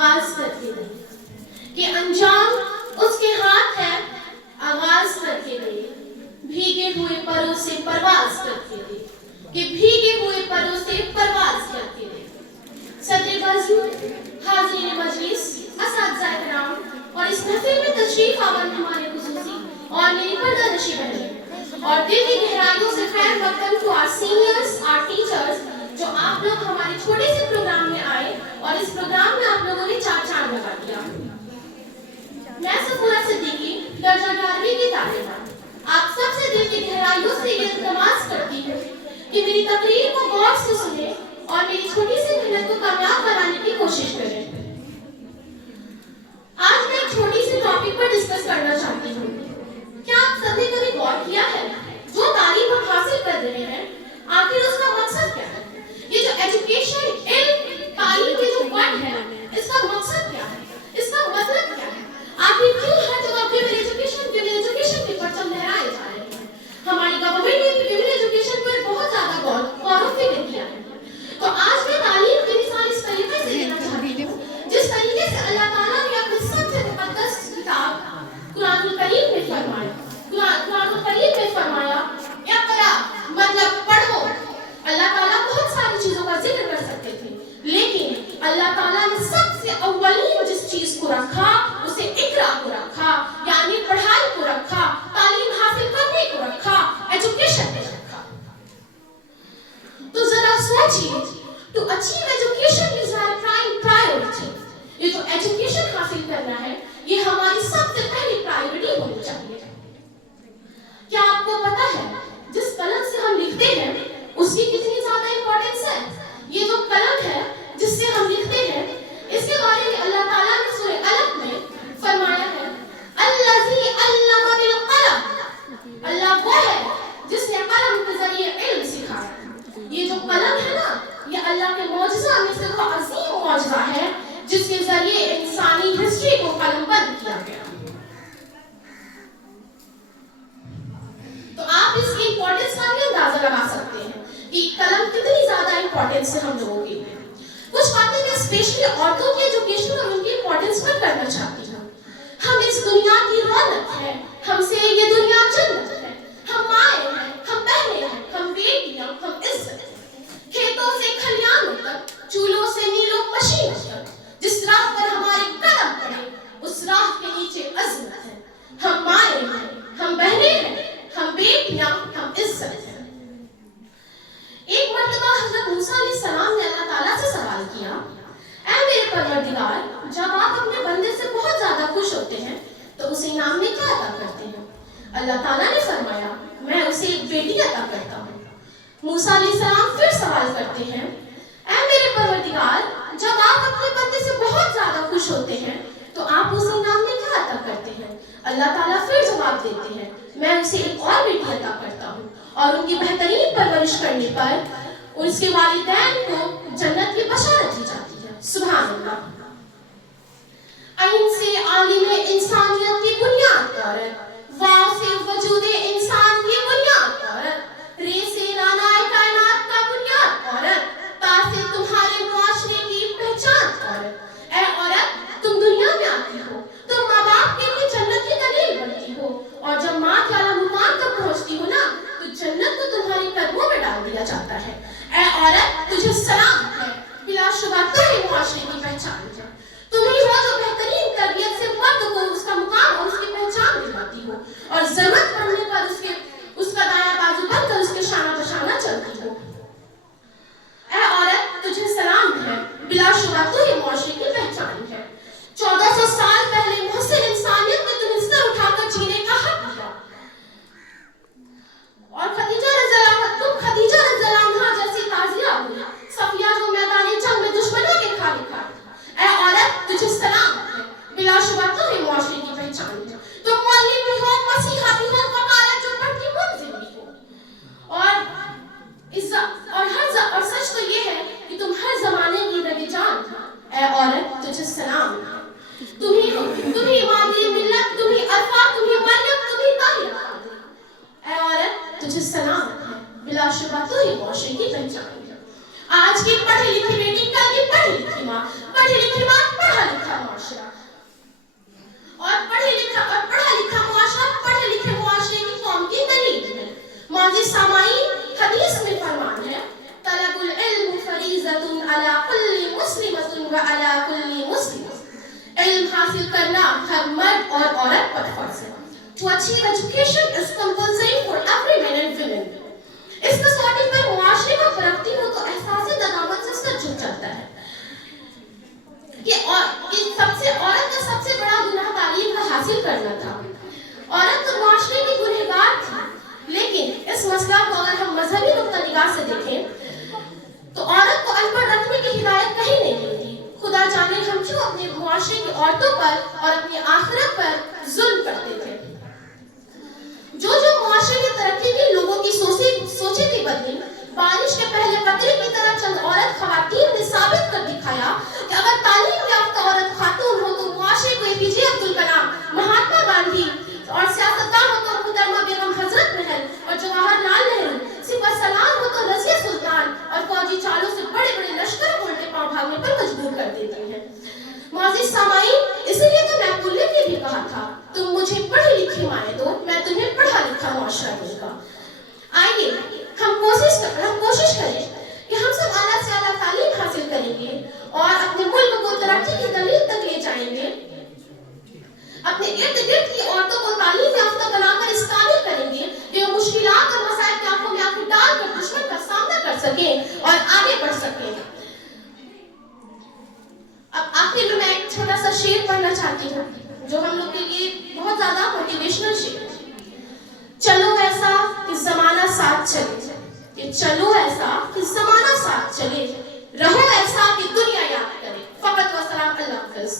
आगाज करके दे, कि अंजाम उसके हाथ है आगाज करके दे, भीगे हुए परों से परवाज करके दे, कि भीगे हुए परों से परवाज करके दे। सदर बाज़ू, हाज़रीन मजलिस, असातिज़ा इकराम और इस महफिल में तशरीफ आवर मेहमान खुसूसी और मेरी पर्दा नशी बहनें और दिल की गहराइयों से खैर मक़दम to our seniors, our teachers, जो आप लोग हमारे छोटे से प्रोग्राम में आए और इस प्रोग्राम में आप लोगों ने चार चांद लगा दिया। मैं सफूरा सिद्दीकी, दर्जा 11वीं की तालिबा, आप सबसे दिल की गहराइयों से ये इल्तमास करती हूँ कि मेरी तकरीर को गौर से सुने और मेरी छोटी सी मेहनत को कामयाब बनाने की कोशिश करें। आज मैं एक छोटी सी टॉपिक पर डिस्कस करना चाहती हूँ। क्या आप सभी कभी गौर किया है, जो तालीम हम हासिल कर रहे हैं, आखिर उसका मकसद क्या है? ये जो एजुकेशन, इल्म, तालीम के जो वर्ड है, इसका मकसद क्या है? इसका मतलब क्या है? आखिर क्यों हर जगह विमेन एजुकेशन के परचम लहराए जा रहे हैं? हमारी गवर्नमेंट ने भी विमेन एजुकेशन पर बहुत ज्यादा गौर और फिक्र किया है। तो आज मैं तालीम की मिसाल इस तरीके से देना चाहती हूँ, जिस तरीके से अल्लाह ताला ने अपनी सबसे मुक़द्दस किताब कुरानुल करीम में फरमाया, इक़रा मतलब पढ़ो। अल्लाह ताला बहुत सारी चीजों का जिक्र कर सकते थे, लेकिन अल्लाह ताला ने सबसे अव्वलीन जिस चीज को रखा, उसे इक़रा को रखा, यानी पढ़ाई को रखा, तालीम हासिल करने को रखा, एजुकेशन को रखा। तो जरा सोचिए, to achieve education is our prime priority. ये जो एजुकेशन हासिल करना है, ये हमारी सबसे पहली प्रायोरिटी होनी चाहिए। क्या आपको पता है, जिस कलम से हम लिखते हैं, उसकी कितनी ज्यादा इंपॉर्टेंस है? ये जो कलम है जिससे हम लिखते हैं, इसके बारे में अल्लाह ताला ने सूरह अलक़ में फरमाया है, अल्लज़ी अल्लमा बिल क़लम। अल्लाह वो है जिसने कलम के जरिए इल्म सिखाया। ये जो कलम है ना, ये अल्लाह के मौजज़ा में से वो अजीम मौजज़ा है, जिसके जरिए इंसानी हिस्ट्री को कलमबंद किया गया। तो आप इसकी इंपॉर्टेंस का भी अंदाजा लगा सकते हैं कि कलम कितनी ज्यादा इंपॉर्टेंस है हम लोगों के लिए। कुछ बातें मैं स्पेशली औरतों की एजुकेशन और उनकी इंपॉर्टेंस पर करना चाहती हूँ। हम इस दुनिया की रौनक है, हमसे ये दुनिया जन्नत है, हम माएँ हैं, हम बहनें हैं, हम बेटियां, हम इज्जत हैं। खेतों से खलियानों तक, चूल्हों से मीलों मशीनों तक, जिस राह पर हमारे कदम पड़े, उस राह के नीचे अज़मत है। हम माएँ हैं, हम बहनें हैं, हम बेटियां, हम इज्जत हैं। एक मर्तबा हज़रत मूसा अलैहिस्सलाम ने अल्लाह ताला से सवाल किया, ऐ मेरे परवरदिगार, जब आप अपने बंदे से बहुत ज्यादा खुश होते हैं, तो उसे इनाम में क्या अता करते हैं? अल्लाह ताला ने फरमाया, मैं उसे एक बेटी अता करता हूँ। मूसा अलैहिस्सलाम फिर सवाल करते हैं, ऐ मेरे परवरदिगार, जब आप अपने बंदे से बहुत ज्यादा खुश होते हैं, तो आप उसे इनाम में क्या अता करते हैं? अल्लाह ताला फिर जवाब देते हैं, मैं उसे एक और बेटी अता करता हूँ, और उनकी बेहतरीन परवरिश करने पर उसके वालिदैन को जन्नत की बशारत दी जाती है। सुभान अल्लाह। आइन से आलिम इंसानियत की बुनियाद औरत, वाव से वजूदे इंसान की बुनियाद औरत, रे से रानाए कायनात का बुनियाद औरत, ता से तुम्हारे मुआशरे की पहचान औरत। ऐ औरत, तुम दुनिया में आती हो, तुम माँ बाप के लिए जन्नत की दलील बनती हो, और जब माँ के आला मुकाम तक पहुँचती हो ना, तो जन्नत को तुम्हारे कदमों में डाल दिया जाता है। ऐ औरत, तुझे सलाम है, बिलाशुबा तुम ही मुआशरे की पहचान है। तुम ही हो जो बेहतरीन तरबियत से मर्द को उसका मुकाम और उसकी पहचान दिलाती हो, और जरूरत पड़ने पर उसका दायां बाजू बनकर उसके शाना बशाना चलती हो। ऐ औरत, तुझे सलाम है, बिलाशुबा तू ही मुआशरे की पहचान है। 1400 साल पहले मुहसिन इंसानियत में तुम्हें सर उठाकर जीने का हक दिया, और खदीजा रज़ियल्लाहु अन्हा जैसी ताजिया हुई, सफिया जो मैदान जंग में दुश्मनों के खाली खाती। ऐ औरत, तुझे सलाम है, बिलाशुबा तुम ही मुआशरे की पहचान है। तुम मुअल्लिम भी हो, मसीहा भी हो, वकालत जो पढ़ती मुंजिम भी हो, और सच तो ये है कि तुम हर जमाने की नबी जान हो। ऐ औरत, तुझे सलाम है, तुम ही इमाम मिल्लत, तुम ही अरफा, तुम ही मरियम, तुम ही ताहिरा। ऐ औरत, तुझे सलाम है, बिलाशुबा तू ही मुआशरे की पहचान है। आज की पढ़ी लिखी बेटी, कल की पढ़ी लिखी माँ, पढ़ी लिखी माँ, पढ़ा कुल्ली मुस्लिमतुन व अला कुल्ली मुस्लिम। इल्म हासिल करना हर मर्द और औरत पर फर्ज है। To achieve education is compulsory for every man and women. इस कसौटी पर मुआशरे में तरक्की हो तो एहसास नदामत से उसका झुक जाता है कि सबसे औरत का सबसे बड़ा गुनाह तालीम का हासिल करना था। औरत तो मुआशरे की गुनहगार थी, लेकिन इस मसला को अगर हम मजहबी नुक्ता निगाह से देखें तो औरत को अनपढ़ रखने की हिदायत कहीं नहीं मिलती। खुदा जाने हम क्यों अपने मुआशरे की औरतों पर और अपनी आखिरत पर जुल्म करते थे। जो मुआशरे की तरक्की की लोगों की सोचें थी बदली। बारिश के पहले कतरे की तरह चंद औरत खवातीन ने साबित कर दिखाया कि अगर तालीम याफ्ता औरत खातून हो तो मुआशरे को एपीजे अब्दुल कलाम, महात्मा गांधी और सियासतदान हो तो मुहतरमा बेगम हजरत महल और जवाहरलाल नेहरू, सिपह सलार हो तो रज़िया सुल्तान और फौजी चालों से बड़े बड़े लश्कर को उल्टे पांव भागने पर मजबूर कर देती हैं। मौजूद सामाईन, इसीलिए तो मैकूले ने भी कहा था, तुम मुझे पढ़ी लिखी माने दो, मैं तुम्हें पढ़ा लिखा मुआशरा दूंगा। आइए हम कोशिश करें कि हम सब आला से आला तालीम हासिल करेंगे और अपने मुल्क को तरक्की की दलील तक ले जाएंगे। अपने इर्द गिर्द की औरतों को तालीम याफ्ता बनाकर इस काबिल करेंगे कि वो मुश्किलात और मसाइल की आंखों में आंखें डालकर दुश्मन का सामना कर सकें और आगे बढ़ सकें। अब आखिर में मैं एक छोटा सा शेर पढ़ना चाहती हूँ जो हम लोग के लिए बहुत ज्यादा मोटिवेशनल शेर है। चलो ऐसा कि ज़माना साथ चले, कि चलो ऐसा कि ज़माना साथ चले, रहो ऐसा कि दुनिया याद करे। फ़कत व सलाम, अल्लाह हाफ़िज़।